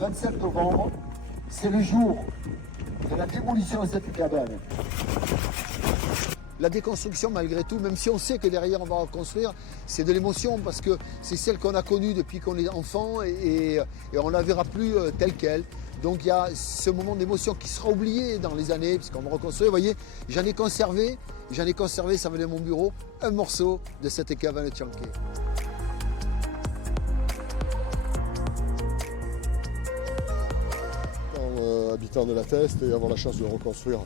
27 novembre, c'est le jour de la démolition de cette cabane. La déconstruction, malgré tout, même si on sait que derrière on va reconstruire, c'est de l'émotion parce que c'est celle qu'on a connue depuis qu'on est enfant et on ne la verra plus telle qu'elle. Donc il y a ce moment d'émotion qui sera oublié dans les années, puisqu'on va reconstruire. Vous voyez, j'en ai conservé, ça venait de mon bureau, un morceau de cette cabane de Tchanké. Habitant de la Teste et avoir la chance de reconstruire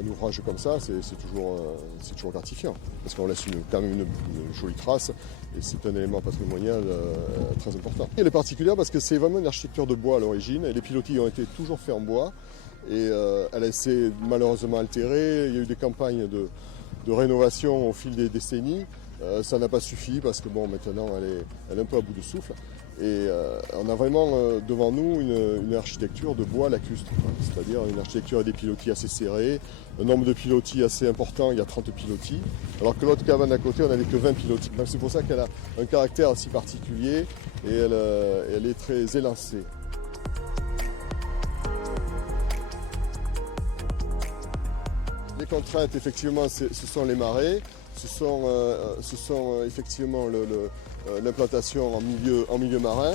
un ouvrage comme ça, c'est toujours gratifiant. Parce qu'on laisse quand même une jolie trace et c'est un élément patrimonial très important. Elle est particulière parce que c'est vraiment une architecture de bois à l'origine. Les pilotis ont été toujours faits en bois et elle s'est malheureusement altérée. Il y a eu des campagnes de rénovation au fil des décennies. Ça n'a pas suffi parce que bon, maintenant elle est un peu à bout de souffle. Et on a vraiment devant nous une architecture de bois lacustre, c'est-à-dire une architecture des pilotis assez serrés, un nombre de pilotis assez important, il y a 30 pilotis, alors que l'autre cabane à côté, on n'avait que 20 pilotis. Donc c'est pour ça qu'elle a un caractère assez particulier et elle est très élancée. Les contraintes, effectivement, ce sont les marées. Ce sont effectivement l'implantation en milieu marin.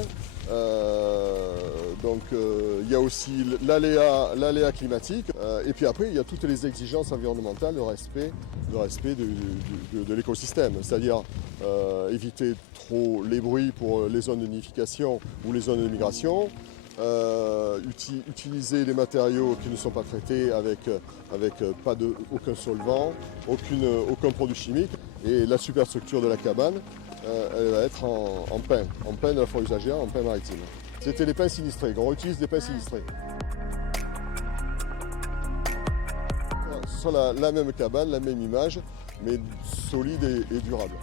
Donc il y a aussi l'aléa climatique. Et puis après, il y a toutes les exigences environnementales, le respect de l'écosystème. C'est-à-dire éviter trop les bruits pour les zones de nidification ou les zones de migration. Utiliser des matériaux qui ne sont pas traités avec aucun solvant, aucun produit chimique. Et la superstructure de la cabane, elle va être en pin de la forêt usagère, en pin maritime. C'était les pins sinistrés, on utilise des pins sinistrés. Ce sera la même cabane, la même image, mais solide et durable.